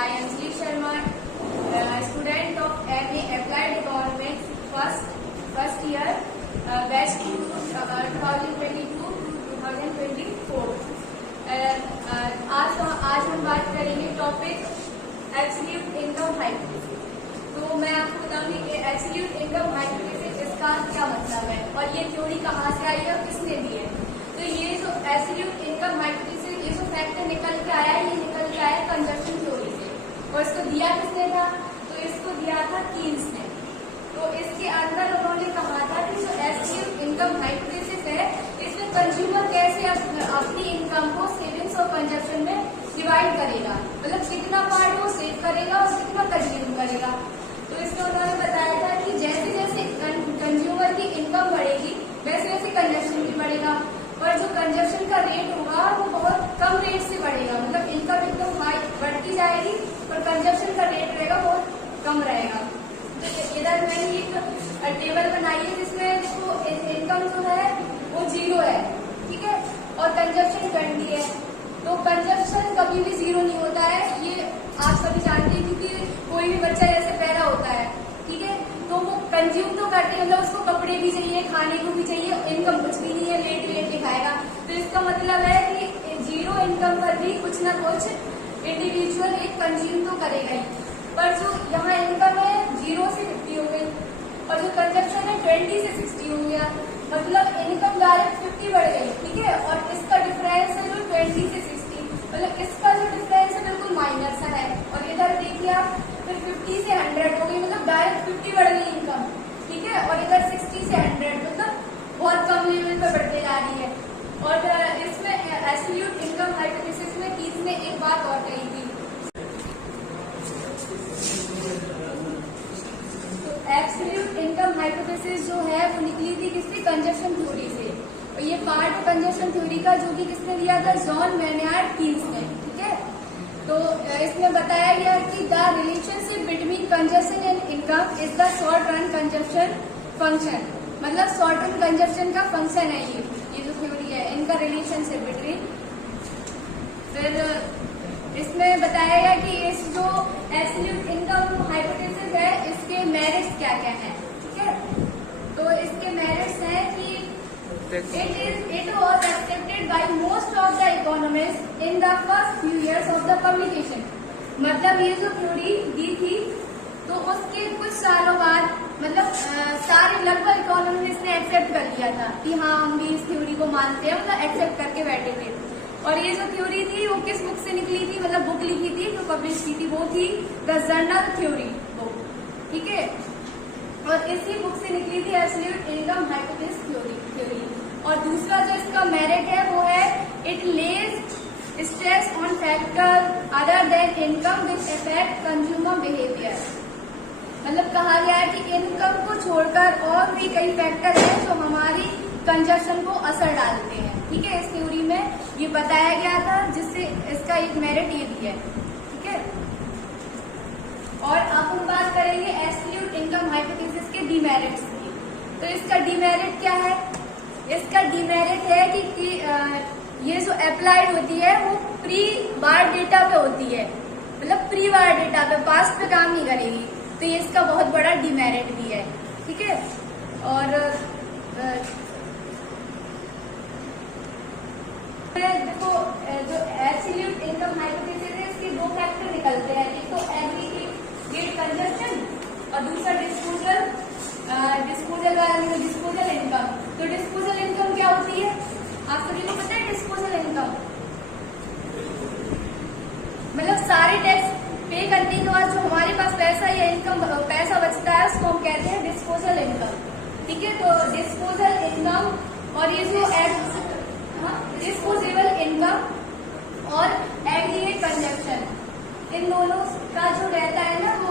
I am Sri Sharma, student of MA Applied Economics, first year, batch 2022-2024. आज हम बात करेंगे टॉपिक एब्सोल्यूट इनकम हाइपोथेसिस। तो मैं आपको बताऊंगी कि एब्सोल्यूट इनकम हाइपोथेसिस इसका क्या मतलब है और ये थ्योरी कहाँ से आई है और किसने दी है। तो ये जो एब्सोल्यूट इनकम हाइपोथेसिस, ये जो फैक्टर निकल के आया है, ये निकल के आया कंजप्शन थ्योरी से। और इसको दिया किसने था? तो इसको दिया था कीन्स ने। तो इसके अंदर उन्होंने कहा था कि जो एब्सोल्यूट इनकम हाइपोथेसिस है, इसमें कंज्यूमर कैसे अपनी इनकम को सेविंग्स और कंजप्शन में डिवाइड करेगा, मतलब कितना पार्ट वो सेव करेगा और कितना कंज्यूम करेगा। तो इसमें उन्होंने बताया था कि जैसे जैसे कंज्यूमर की इनकम बढ़ेगी वैसे वैसे कंजप्शन भी बढ़ेगा, पर जो कंजप्शन का रेट होगा वो बहुत कम रेट से बढ़ेगा, मतलब इनकम एकदम हाई बढ़ती जाएगी पर कंजप्शन का रेट रहेगा बहुत कम रहेगा। तो इधर मैंने एक टेबल बनाई है जिसमें देखो इनकम जो है वो 0 है, ठीक है, और कंजप्शन 20 है। तो कंजप्शन कभी भी 0 नहीं होता है, ये आप सभी जानते हैं, क्योंकि कोई भी बच्चा जैसे पैदा होता है, ठीक है, तो वो कंज्यूम तो करते हैं, मतलब उसको कपड़े भी चाहिए, खाने को भी चाहिए, इनकम कुछ भी नहीं है, लेट के खाएगा। तो इसका मतलब है कि 0 इनकम पर भी कुछ ना कुछ इंडिविजुअल एक कंज्यूम तो करेगा ही। पर जो यहाँ इनकम है 0 से 50 हो गई और जो कंजप्शन है 20 से 60 हो गया, मतलब इनकम डायरेक्ट 50 बढ़ गई, ठीक है, और इसका डिफरेंस है जो 20 से 60, मतलब इसका जो डिफरेंस है बिल्कुल माइनर सा है। और इधर देखिए आप, फिर 50 से 100 हो गई, मतलब डायरेक्ट 50 बढ़ गई इनकम, ठीक है, और इधर 60 से 100, मतलब बहुत कम लेवल पर बढ़ते जा रही है। और इसमें एब्सोल्यूट इनकम हाइपोथेसिस में कीन्स ने एक बात और कही थी। तो एब्सोल्यूट इनकम हाइपोथेसिस जो है वो निकली थी किससे? कंजप्शन थ्योरी से। और ये पार्ट कंजप्शन थ्योरी का जो कि किसने दिया था? जॉन मैन्यार्ड कीन्स ने, ठीक है। तो इसमें बताया गया कि the relationship between consumption and income is the short run consumption function, मतलब शॉर्ट रन कंजप्शन का फंक्शन है ये जो थ्योरी है, इनका रिलेशनशिप बिटवीन। फिर इसमें बताया गया कि इस जो एब्सोल्यूट इनकम हाइपोथेसिस है इसके मेरिट्स क्या क्या है, ठीक है। तो इसके मेरिट्स हैं कि it was accepted by most of the economists in the first few years of the publication। मतलब ये जो थ्योरी दी थी तो उसके कुछ सालों बाद, मतलब सारे लगभग इकोनॉमिस्ट ने एक्सेप्ट कर लिया था कि हाँ हम भी इस थ्योरी को मानते हैं, मतलब एक्सेप्ट करके बैठे थे। और ये जो थ्योरी थी वो किस बुक से निकली थी, मतलब बुक लिखी थी जो पब्लिश की थी वो थी द जर्नल थ्योरी बुक, ठीक है। और इसी बुक से निकली थी एब्सोल्यूट इनकम हाइपोथेसिस थ्योरी। और दूसरा जो इसका मेरिट है वो है it Lay's stress on factor other than income which affect consumer behaviour. मतलब कहा गया है कि इनकम को छोड़कर और भी कई फैक्टर हैं जो हमारी कंजप्शन को असर डालते हैं, ठीक है। इस थ्योरी में ये बताया गया था, जिससे इसका एक मेरिट ये भी है, ठीक है। और अब हम बात करेंगे एब्सोल्यूट इनकम हाइपोथेसिस के डीमेरिट्स की। तो इसका डीमेरिट क्या है? इसका डीमेरिट है कि ये जो अप्लाइड होती है वो प्री बार डेटा पे होती है, मतलब प्री बार डेटा पे, पास्ट पे काम नहीं करेगी। तो ये इसका बहुत बड़ा डीमेरिट भी है, ठीक है। और देखो जो एब्सोल्यूट इनकम हाइपोथेसिस है इसके 2 फैक्टर निकलते हैं, एक तो एग्रीगेट कंजप्शन और दूसरा डिस्पोजल इनकम। तो डिस्पोजल इनकम क्या होती है? आप सभी को पता है डिस्पोजल इनकम मतलब सारे टैक्स पे करने के बाद जो हमारे पास पैसा या इनकम पैसा बचता है उसको हम कहते हैं डिस्पोजल इनकम, ठीक है। तो डिस्पोजल इनकम और ये जो डिस्पोजेबल इनकम और एग्रीगेट कंजप्शन, इन दोनों का जो रहता है ना वो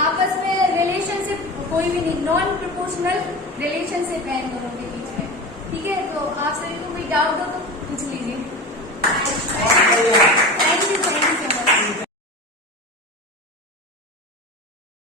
आपस में रिलेशनशिप कोई भी नहीं, नॉन प्रोपोर्शनल रिलेशनशिप है इन दोनों के बीच में, ठीक है। तो आप सभी को कोई डाउट हो तो पूछ लीजिए।